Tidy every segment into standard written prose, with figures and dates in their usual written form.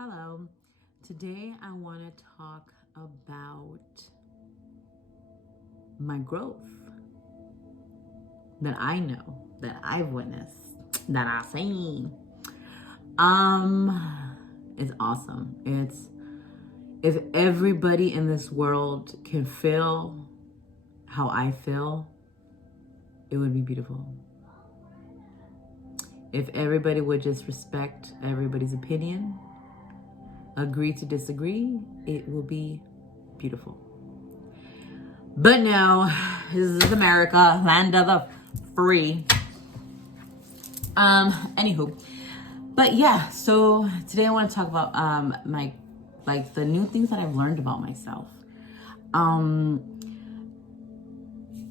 Hello. Today I want to talk about my growth that I know, that I've witnessed, that I've seen. It's awesome. It's if everybody in this world can feel how I feel, it would be beautiful. If everybody would just respect everybody's opinion, agree to disagree, it will be beautiful. But no, this is America, land of the free. Anywho, but yeah, so today I want to talk about the new things that I've learned about myself.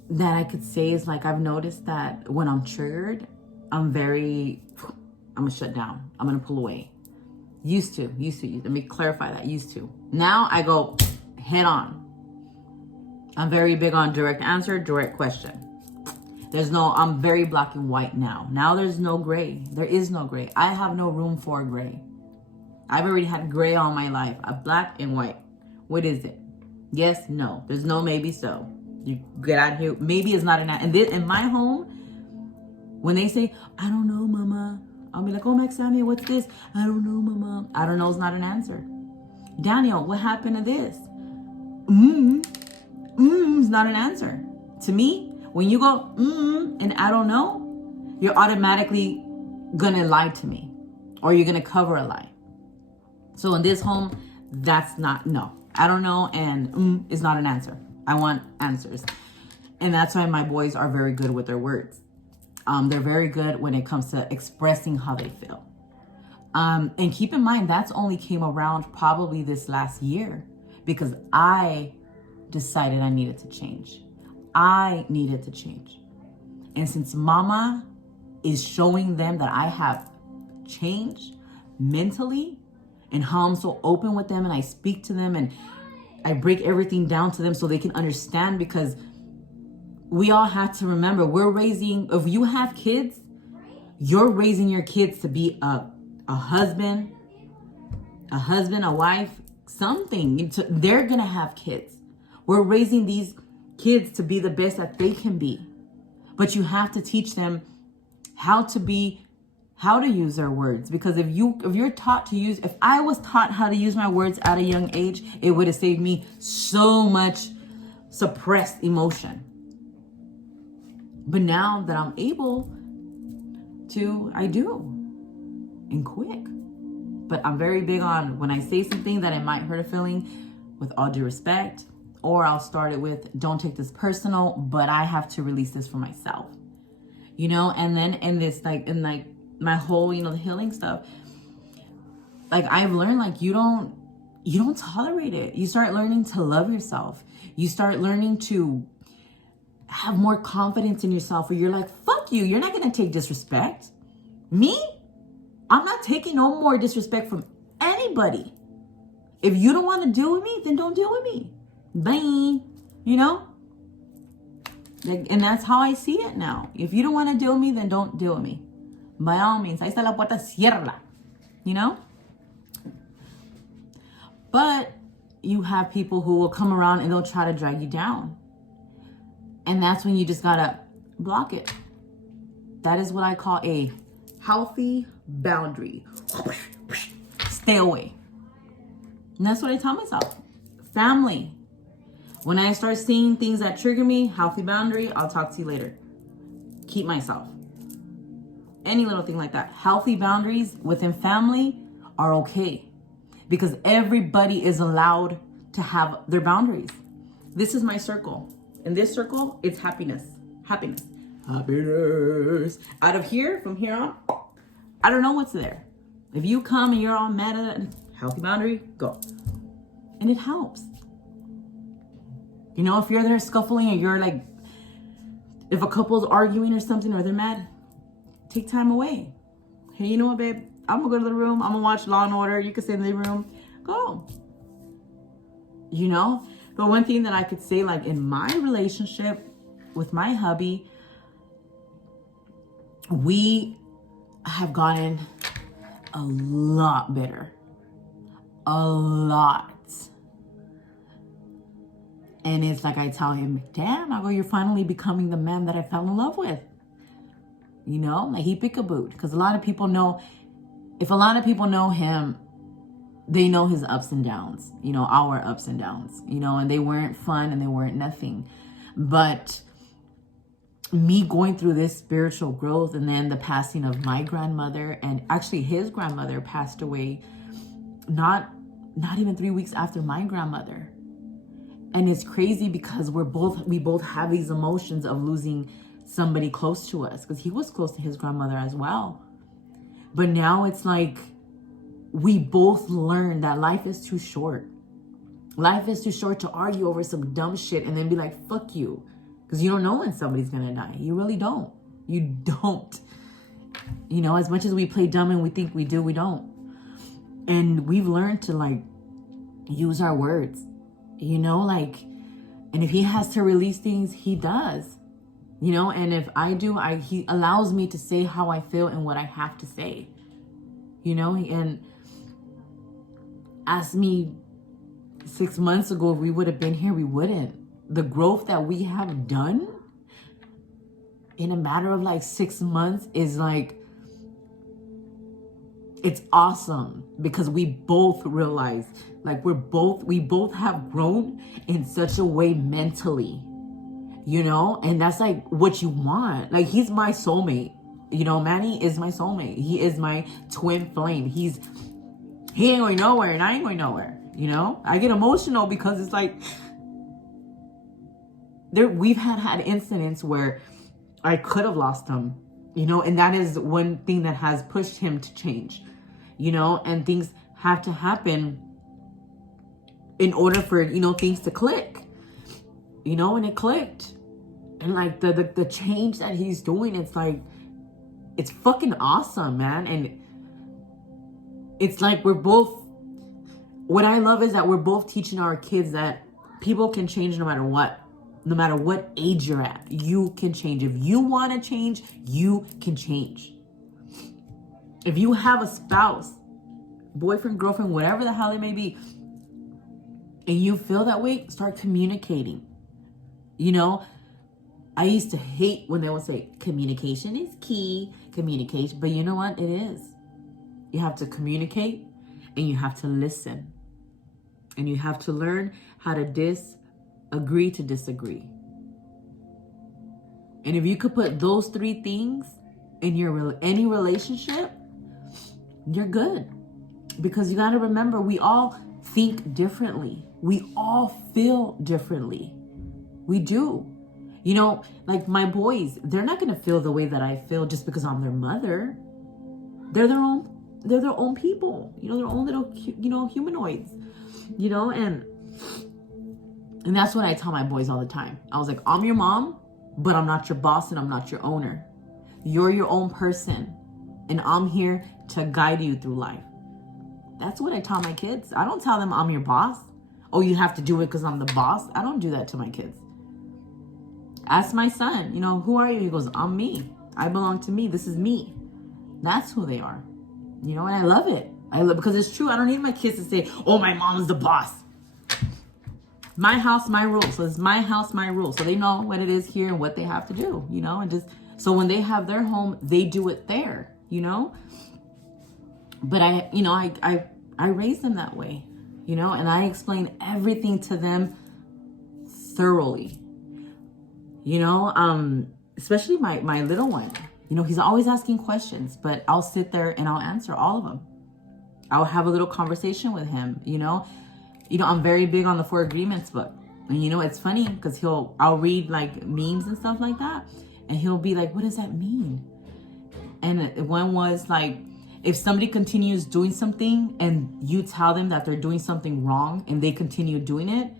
That I could say is like I've noticed that when I'm triggered, I'm gonna shut down. I'm gonna pull away. Used to. Let me clarify that. Used to. Now I go head on. I'm very big on direct answer, direct question. I'm very black and white now. Now there's no gray. There is no gray. I have no room for gray. I've already had gray all my life. A black and white. What is it? Yes, no. There's no maybe so. You get out of here. Maybe is not an answer. And in my home, when they say, I don't know, mama, I'll be like, oh, Maxamia, what's this? I don't know, mama. I don't know is not an answer. Daniel, what happened to this? Is not an answer. To me, when you go, and I don't know, you're automatically gonna lie to me. Or you're gonna cover a lie. So in this home, that's not, no. I don't know and is not an answer. I want answers. And that's why my boys are very good with their words. They're very good when it comes to expressing how they feel. And keep in mind, that's only came around probably this last year because I decided I needed to change. I needed to change. And since mama is showing them that I have changed mentally and how I'm so open with them and I speak to them and I break everything down to them so they can understand, because we all have to remember if you have kids, you're raising your kids to be a husband, a wife, something. They're going to have kids. We're raising these kids to be the best that they can be. But you have to teach them how to use their words. Because if I was taught how to use my words at a young age, it would have saved me so much suppressed emotion. But now that I'm able to, I do. And quick. But I'm very big on when I say something that it might hurt a feeling, with all due respect, or I'll start it with, don't take this personal, but I have to release this for myself. And then in my whole, the healing stuff, I've learned, you don't tolerate it. You start learning to love yourself. You start learning to have more confidence in yourself, where you're like, fuck you. You're not going to take disrespect. Me? I'm not taking no more disrespect from anybody. If you don't want to deal with me, then don't deal with me. Bye. And that's how I see it now. If you don't want to deal with me, then don't deal with me. By all means, ahí está la puerta, ciérrala. But you have people who will come around and they'll try to drag you down. And that's when you just gotta block it. That is what I call a healthy boundary. Stay away. And that's what I tell myself. Family. When I start seeing things that trigger me, healthy boundary, I'll talk to you later. Keep myself. Any little thing like that. Healthy boundaries within family are okay. Because everybody is allowed to have their boundaries. This is my circle. In this circle, it's happiness. Happiness. Out of here, from here on, I don't know what's there. If you come and you're all mad at it, healthy boundary, go. And it helps. If you're there scuffling and you're like, if a couple's arguing or something or they're mad, take time away. Hey, you know what, babe? I'm gonna go to the room. I'm gonna watch Law and Order. You can stay in the room. Go. But one thing that I could say, in my relationship with my hubby, we have gotten a lot better. a lot. And it's like I tell him, damn, I go, you're finally becoming the man that I fell in love with. You know, like he peekabooed. Because a lot of people know, if a lot of people know him, they know his ups and downs, you know, our ups and downs, you know, and they weren't fun and they weren't nothing. But me going through this spiritual growth and then the passing of my grandmother, and actually his grandmother passed away not even 3 weeks after my grandmother. And it's crazy because we both have these emotions of losing somebody close to us, because he was close to his grandmother as well. But now it's like we both learned that life is too short. Life is too short to argue over some dumb shit and then be like, fuck you. Because you don't know when somebody's gonna die. You really don't. You don't. You know, as much as we play dumb and we think we do, we don't. And we've learned to like use our words, you know, like, and if he has to release things, he does, you know, and if I do, he allows me to say how I feel and what I have to say, you know. And asked me 6 months ago if we would have been here, we wouldn't. The growth that we have done in a matter of like 6 months is like, it's awesome, because we both realize like we both have grown in such a way mentally, you know, and that's like what you want. Like, he's my soulmate, you know, Manny is my soulmate. He is my twin flame. He ain't going nowhere and I ain't going nowhere, you know. I get emotional because it's like, we've had incidents where I could have lost him, you know, and that is one thing that has pushed him to change, you know, and things have to happen in order for, you know, things to click, you know, and it clicked. And like the change that he's doing, it's like, it's fucking awesome, man. And it's like what I love is that we're both teaching our kids that people can change no matter what age you're at. You can change. If you want to change, you can change. If you have a spouse, boyfriend, girlfriend, whatever the hell it may be, and you feel that way, start communicating. You know, I used to hate when they would say communication is key, communication, but you know what? It is. You have to communicate and you have to listen. And you have to learn how to agree to disagree. And if you could put those 3 things in any relationship, you're good. Because you got to remember, we all think differently. We all feel differently. We do. You know, like my boys, they're not going to feel the way that I feel just because I'm their mother. They're their own people. You know, their own little, you know, humanoids. You know, and that's what I tell my boys all the time. I was like, I'm your mom, but I'm not your boss and I'm not your owner. You're your own person. And I'm here to guide you through life. That's what I tell my kids. I don't tell them I'm your boss. Oh, you have to do it because I'm the boss. I don't do that to my kids. Ask my son, you know, who are you? He goes, I'm me. I belong to me. This is me. That's who they are. You know, and I love it. Because it's true. I don't need my kids to say, oh, my mom's the boss. My house, my rules. So it's my house, my rules. So they know what it is here and what they have to do, you know, and just, so when they have their home, they do it there, you know. But I raised them that way, you know, and I explain everything to them thoroughly, you know, especially my little one, you know, he's always asking questions, but I'll sit there and I'll answer all of them. I'll have a little conversation with him, you know, I'm very big on the 4 Agreements book. And, you know, it's funny because I'll read like memes and stuff like that. And he'll be like, what does that mean? And one was like, if somebody continues doing something and you tell them that they're doing something wrong and they continue doing it,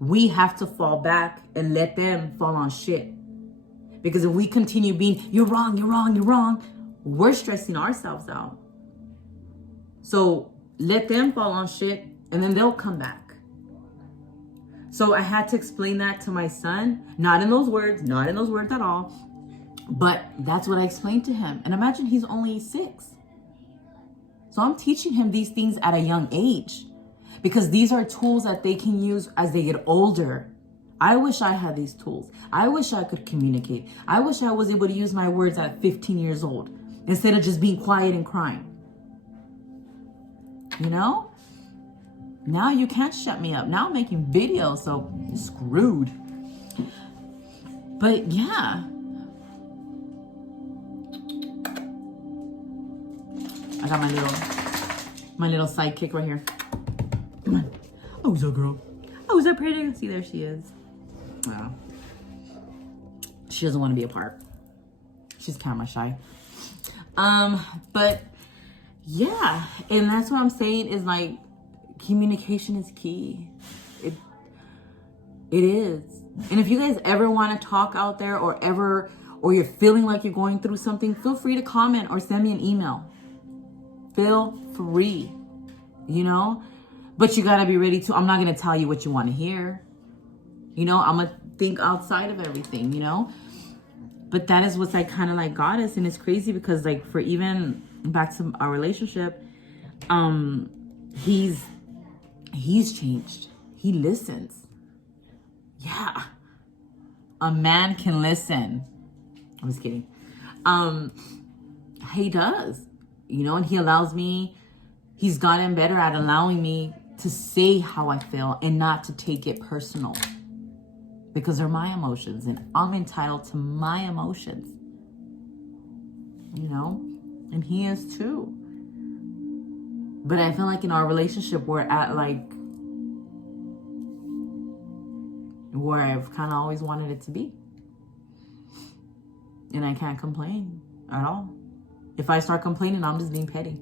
we have to fall back and let them fall on shit. Because if we continue being, you're wrong, you're wrong, you're wrong, we're stressing ourselves out. So let them fall on shit and then they'll come back. So I had to explain that to my son, not in those words at all, but that's what I explained to him. And imagine he's only 6. So I'm teaching him these things at a young age because these are tools that they can use as they get older. I wish I had these tools. I wish I could communicate. I wish I was able to use my words at 15 years old instead of just being quiet and crying. You know? Now you can't shut me up. Now I'm making videos, so I'm screwed. But yeah. I got my little sidekick right here. Come on. Oh, what's up, girl? Oh, is that pretty? See, there she is. Wow. She doesn't want to be a part. She's camera shy. But yeah, and that's what I'm saying is like communication is key. It is. And if you guys ever want to talk out there or you're feeling like you're going through something, feel free to comment or send me an email. Feel free, you know, but you got to be ready to, I'm not going to tell you what you want to hear. You know, I'm going to think outside of everything, you know, but that is what's like kind of like got us. And it's crazy because like for even back to our relationship, he's changed. He listens. Yeah. A man can listen. I'm just kidding. He does. You know, and he allows me, he's gotten better at allowing me to say how I feel and not to take it personal. Because they're my emotions and I'm entitled to my emotions. You know, and he is too. But I feel like in our relationship, we're at like where I've kind of always wanted it to be. And I can't complain at all. If I start complaining, I'm just being petty.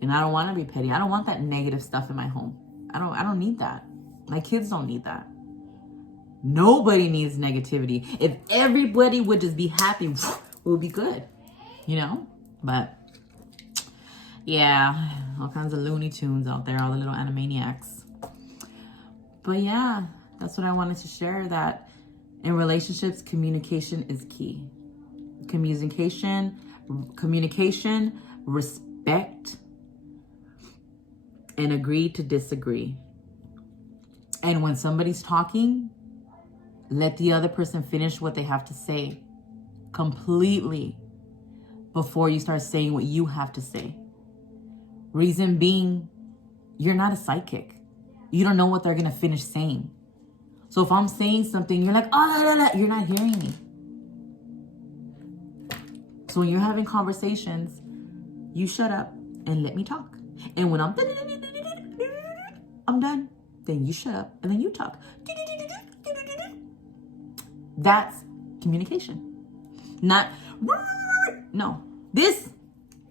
And I don't want to be petty. I don't want that negative stuff in my home. I don't need that. My kids don't need that. Nobody needs negativity. If everybody would just be happy, it would be good. You know? But yeah, all kinds of Looney Tunes out there, all the little Animaniacs. But yeah, that's what I wanted to share, that in relationships, communication is key. Communication, respect, and agree to disagree. And when somebody's talking, let the other person finish what they have to say completely before you start saying what you have to say. Reason being, you're not a psychic. You don't know what they're going to finish saying. So if I'm saying something, you're like, oh, you're not hearing me. So when you're having conversations, you shut up and let me talk. And when I'm done, then you shut up and then you talk. That's communication. No. This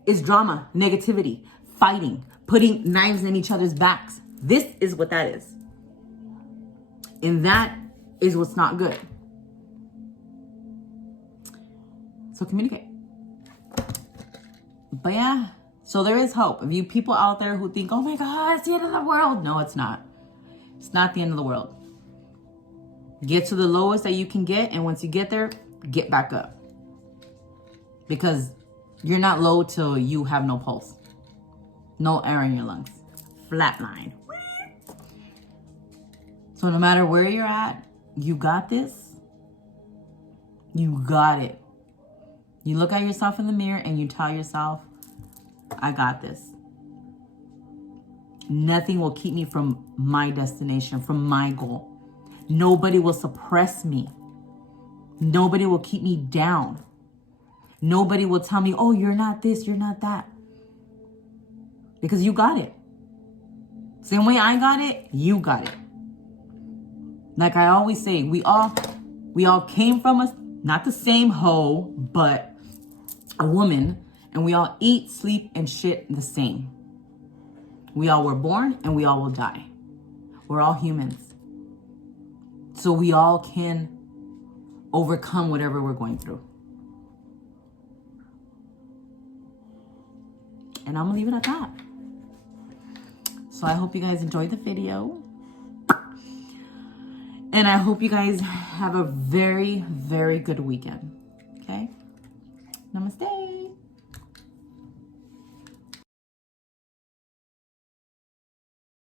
is drama, negativity, fighting, putting knives in each other's backs. This is what that is. And that is what's not good. So communicate. But yeah, so there is hope. If you people out there who think, oh my God, it's the end of the world. No, it's not. It's not the end of the world. Get to the lowest that you can get. And once you get there, get back up. Because you're not low till you have no pulse. No air in your lungs. Flatline. So no matter where you're at, you got this. You got it. You look at yourself in the mirror and you tell yourself, I got this. Nothing will keep me from my destination, from my goal. Nobody will suppress me. Nobody will keep me down. Nobody will tell me, oh, you're not this, you're not that. Because you got it. Same way I got it, you got it. Like I always say, we all came from not the same hoe, but a woman, and we all eat, sleep, and shit the same. We all were born and we all will die. We're all humans. So we all can overcome whatever we're going through. And I'm gonna leave it at that. So I hope you guys enjoyed the video. And I hope you guys have a very, very good weekend. Okay? Namaste.